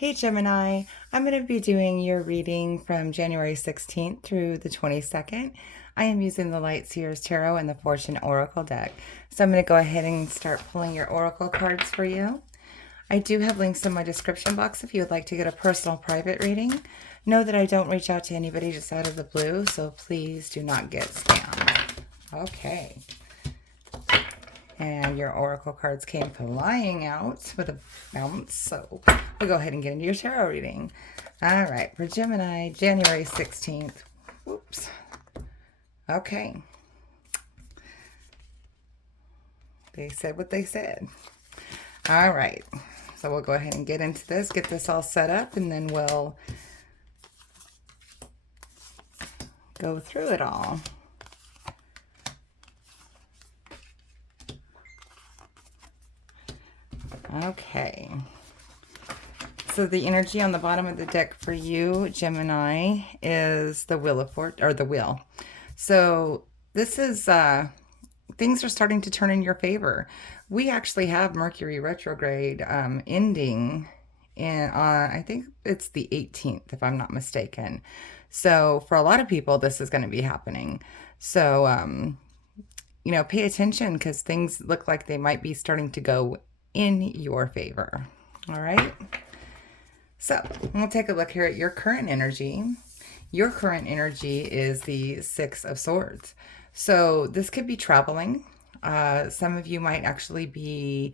Hey Gemini, I'm going to be doing your reading from January 16th through the 22nd. I am using the Light Seers Tarot and the Fortune Oracle deck. So I'm going to go ahead and start pulling your Oracle cards for you. I do have links in my description box if you would like to get a personal private reading. Know that I don't reach out to anybody just out of the blue, so please do not get spammed. Okay. And your oracle cards came flying out with a bounce. So we'll go ahead and get into your tarot reading. All right, for Gemini, January 16th. Whoops. Okay. They said what they said. All right. So we'll go ahead and get into this, get this all set up, and then we'll go through it all. Okay. So the energy on the bottom of the deck for you, Gemini, is the Wheel of Fortune, or the Wheel. So this is things are starting to turn in your favor. We actually have Mercury retrograde ending in I think it's the 18th, if I'm not mistaken. So for a lot of people, this is going to be happening. So pay attention because things look like they might be starting to go in your favor. All right. So we'll take a look here at your current energy. Your current energy is the Six of Swords. So this could be traveling. Some of you might actually be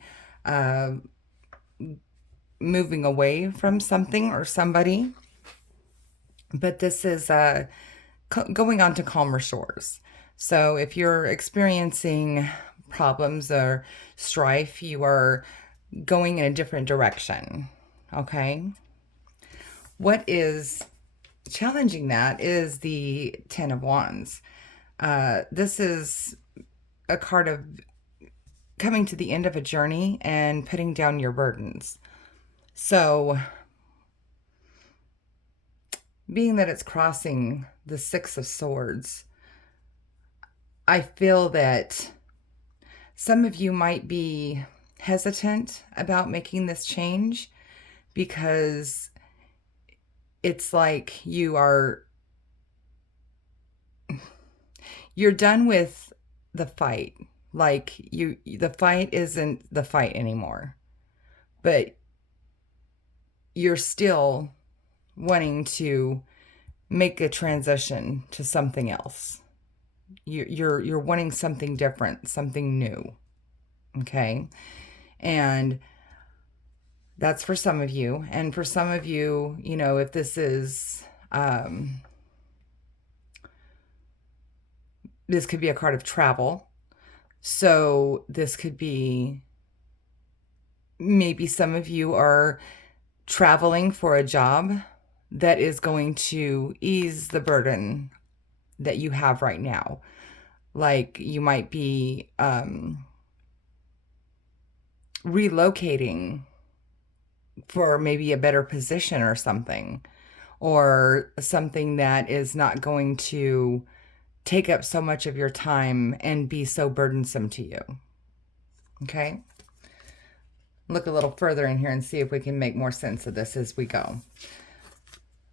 moving away from something or somebody. But this is going on to calmer shores. So if you're experiencing problems or strife, you are going in a different direction. Okay. What is challenging that is the Ten of Wands. This is a card of coming to the end of a journey and putting down your burdens. So being that it's crossing the Six of Swords, I feel that some of you might be hesitant about making this change because it's like you're done with the fight. Like the fight isn't the fight anymore, but you're still wanting to make a transition to something else. You're wanting something different, something new. Okay. And that's for some of you. And for some of you, if this is, this could be a card of travel. So this could be, maybe some of you are traveling for a job that is going to ease the burden that you have right now. Like you might be relocating for maybe a better position or something that is not going to take up so much of your time and be so burdensome to you. Okay. Look a little further in here and see if we can make more sense of this as we go.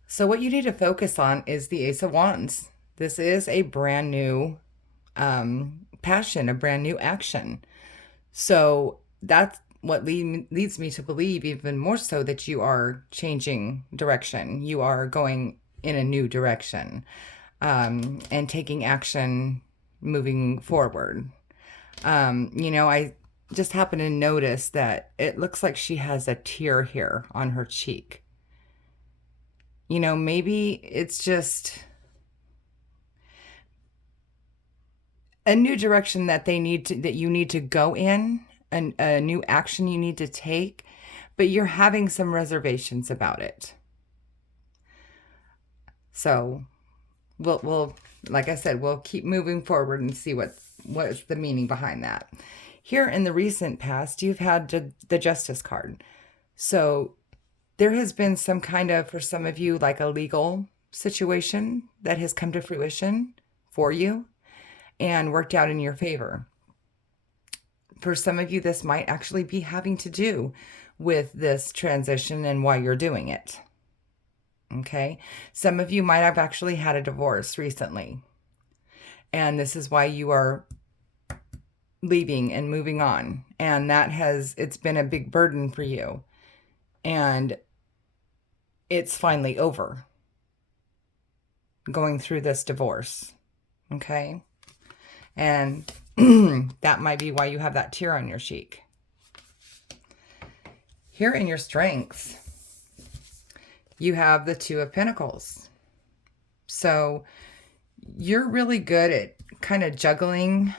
So what you need to focus on is the Ace of Wands. This is a brand new passion, a brand new action. So that's what leads me to believe even more so that you are changing direction. You are going in a new direction and taking action moving forward. I just happened to notice that it looks like she has a tear here on her cheek. Maybe it's just a new direction that you need to go in, a new action you need to take, but you're having some reservations about it. So we'll like I said, we'll keep moving forward and see what is the meaning behind that. Here in the recent past, you've had the Justice card. So there has been some kind of, for some of you, like a legal situation that has come to fruition for you and worked out in your favor. For some of you, this might actually be having to do with this transition and why you're doing it. Okay? Some of you might have actually had a divorce recently. And this is why you are leaving and moving on. And it's been a big burden for you. And it's finally over going through this divorce. Okay? And that might be why you have that tear on your cheek. Here in your strengths, you have the Two of Pentacles. So you're really good at kind of juggling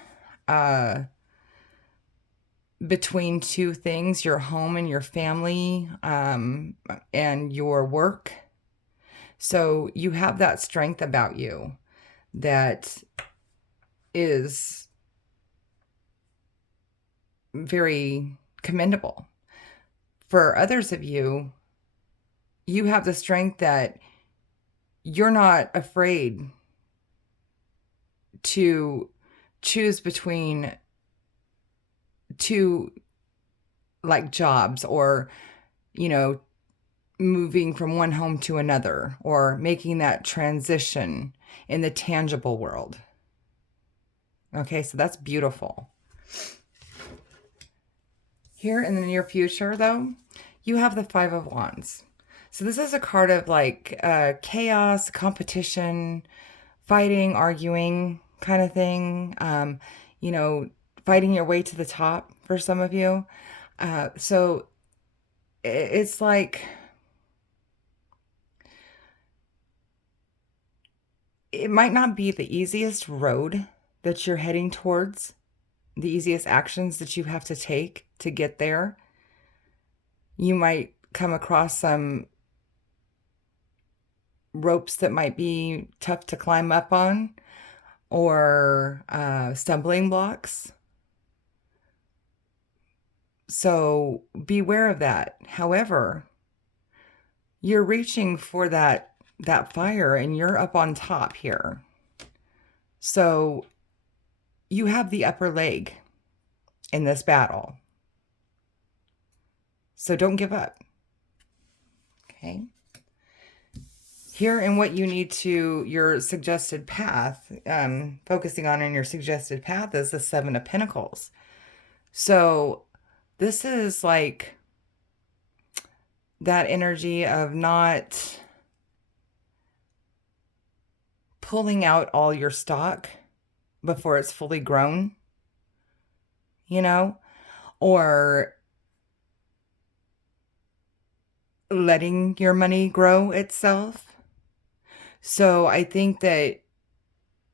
between two things, your home and your family, and your work. So you have that strength about you that is very commendable. For others of you, you have the strength that you're not afraid to choose between two like jobs, or, you know, moving from one home to another, or making that transition in the tangible world. Okay, so that's beautiful. Here in the near future, though, you have the Five of Wands. So this is a card of like chaos, competition, fighting, arguing kind of thing. You know, fighting your way to the top for some of you. So it's like, it might not be the easiest road that you're heading towards, the easiest actions that you have to take to get there. You might come across some ropes that might be tough to climb up on, or stumbling blocks. So beware of that. However, you're reaching for that fire, and you're up on top here. So you have the upper leg in this battle. So don't give up. Okay. Here in what you need to, your suggested path, focusing on in your suggested path is the Seven of Pentacles. So this is like that energy of not pulling out all your stock before it's fully grown, you know, or letting your money grow itself. So I think that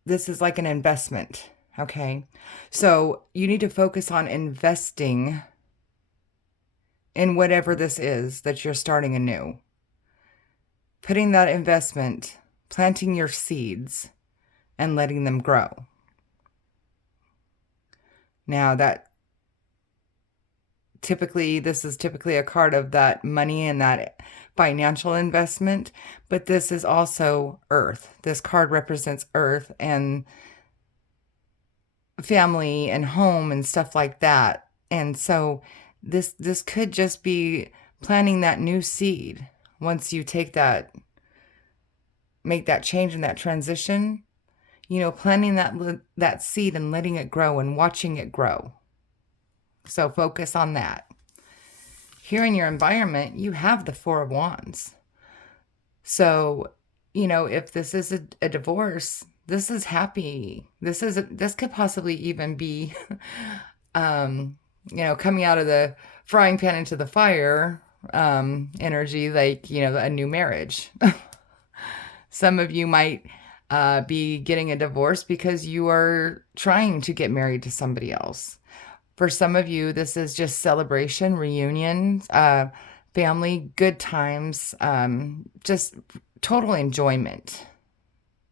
this is like an investment, okay? So you need to focus on investing in whatever this is that you're starting anew. Putting that investment, planting your seeds, and letting them grow. Now this is typically a card of that money and that financial investment, but this is also earth. This card represents earth and family and home and stuff like that. And so this could just be planting that new seed. Once you make that change and that transition, you know, planting that seed and letting it grow and watching it grow. So focus on that. Here in your environment, you have the Four of Wands. So, you know, if this is a divorce, this is happy. This could possibly even be, you know, coming out of the frying pan into the fire energy, like, you know, a new marriage. Some of you might be getting a divorce because you are trying to get married to somebody else. For some of you, this is just celebration, reunions, family, good times, just total enjoyment.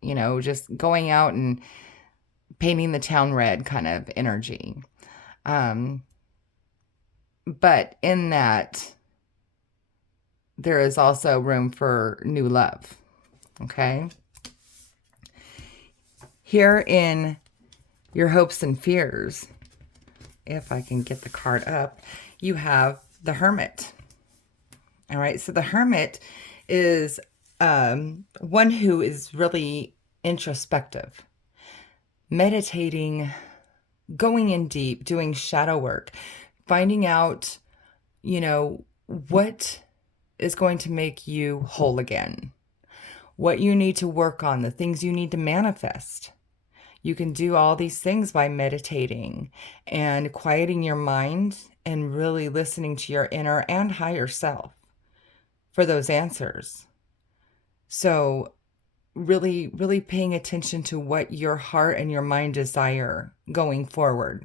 You know, just going out and painting the town red kind of energy. But in that, there is also room for new love. Okay? Here in your hopes and fears, if I can get the card up, you have the Hermit. All right. So the hermit is one who is really introspective, meditating, going in deep, doing shadow work, finding out, what is going to make you whole again, what you need to work on, the things you need to manifest. You can do all these things by meditating and quieting your mind and really listening to your inner and higher self for those answers. So really, really paying attention to what your heart and your mind desire going forward.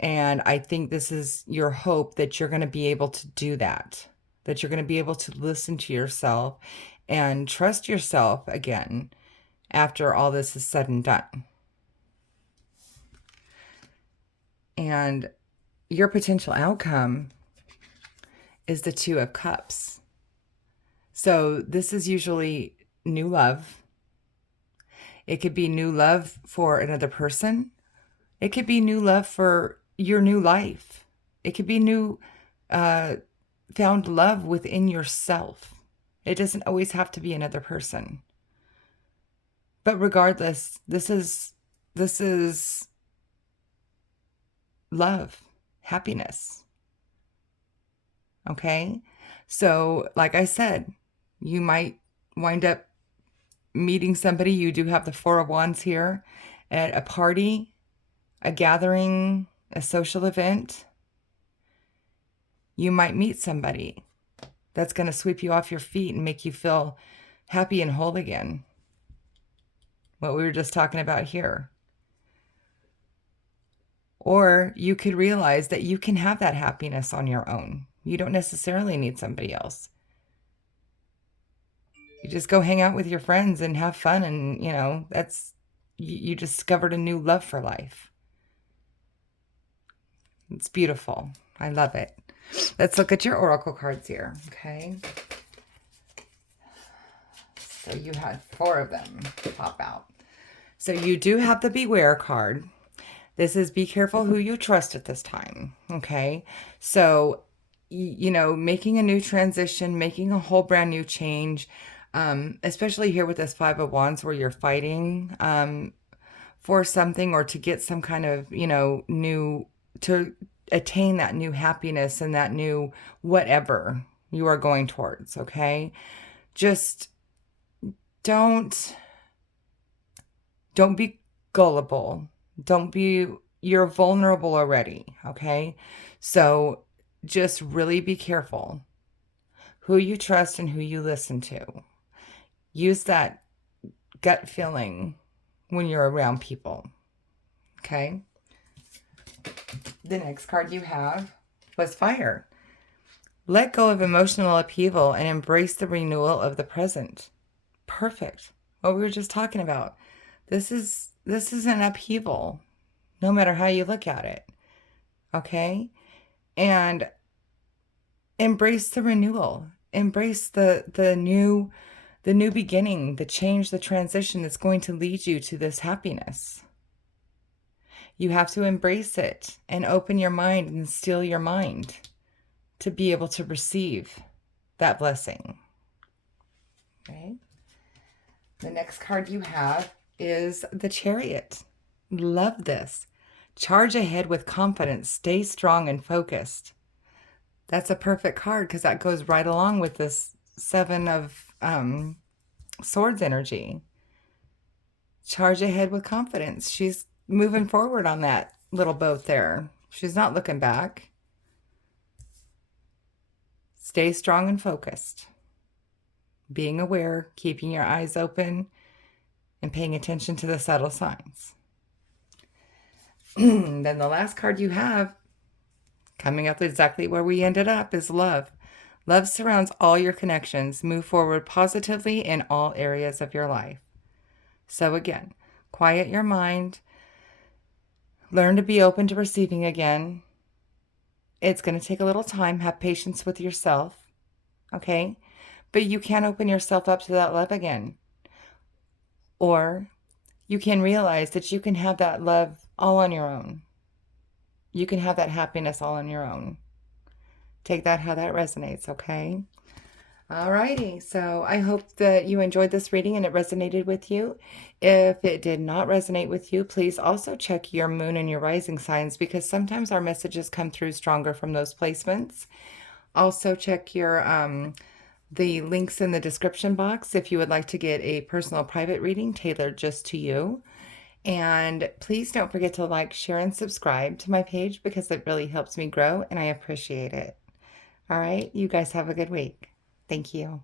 And I think this is your hope that you're going to be able to do that you're going to be able to listen to yourself and trust yourself again after all this is said and done. And your potential outcome is the Two of Cups. So this is usually new love. It could be new love for another person. It could be new love for your new life. It could be new found love within yourself. It doesn't always have to be another person. But regardless, this is love, happiness. Okay? So, like I said, you might wind up meeting somebody. You do have the Four of Wands here at a party, a gathering, a social event. You might meet somebody that's going to sweep you off your feet and make you feel happy and whole again. What we were just talking about here. Or you could realize that you can have that happiness on your own. You don't necessarily need somebody else. You just go hang out with your friends and have fun, and you discovered a new love for life. It's beautiful. I love it. Let's look at your oracle cards here, okay? So you had 4 of them pop out. So you do have the Beware card. This is be careful who you trust at this time, okay? So, making a new transition, making a whole brand new change, especially here with this 5 of Wands where you're fighting for something or to get some kind of, new, to attain that new happiness and that new whatever you are going towards, okay? Just don't be gullible. You're vulnerable already, okay? So just really be careful who you trust and who you listen to. Use that gut feeling when you're around people, okay? The next card you have was Fire. Let go of emotional upheaval and embrace the renewal of the present. Perfect. What we were just talking about. This is an upheaval, no matter how you look at it. Okay? And embrace the renewal. Embrace the new beginning, the change, the transition that's going to lead you to this happiness. You have to embrace it and open your mind and still your mind to be able to receive that blessing. Okay? The next card you have is the Chariot. Love this. Charge ahead with confidence. Stay strong and focused. That's a perfect card because that goes right along with this 7 of Swords energy. Charge ahead with confidence. She's moving forward on that little boat there. She's not looking back. Stay strong and focused. Being aware, keeping your eyes open, and paying attention to the subtle signs. Then the last card you have, coming up exactly where we ended up, is Love. Love surrounds all your connections. Move forward positively in all areas of your life. So again, quiet your mind. Learn to be open to receiving again. It's going to take a little time. Have patience with yourself. Okay? But you can open yourself up to that love again. Or you can realize that you can have that love all on your own. You can have that happiness all on your own. Take that how that resonates, okay? Alrighty, so I hope that you enjoyed this reading and it resonated with you. If it did not resonate with you, please also check your moon and your rising signs because sometimes our messages come through stronger from those placements. Also check your the links in the description box if you would like to get a personal private reading tailored just to you. And please don't forget to like, share, and subscribe to my page because it really helps me grow and I appreciate it. All right, you guys have a good week. Thank you.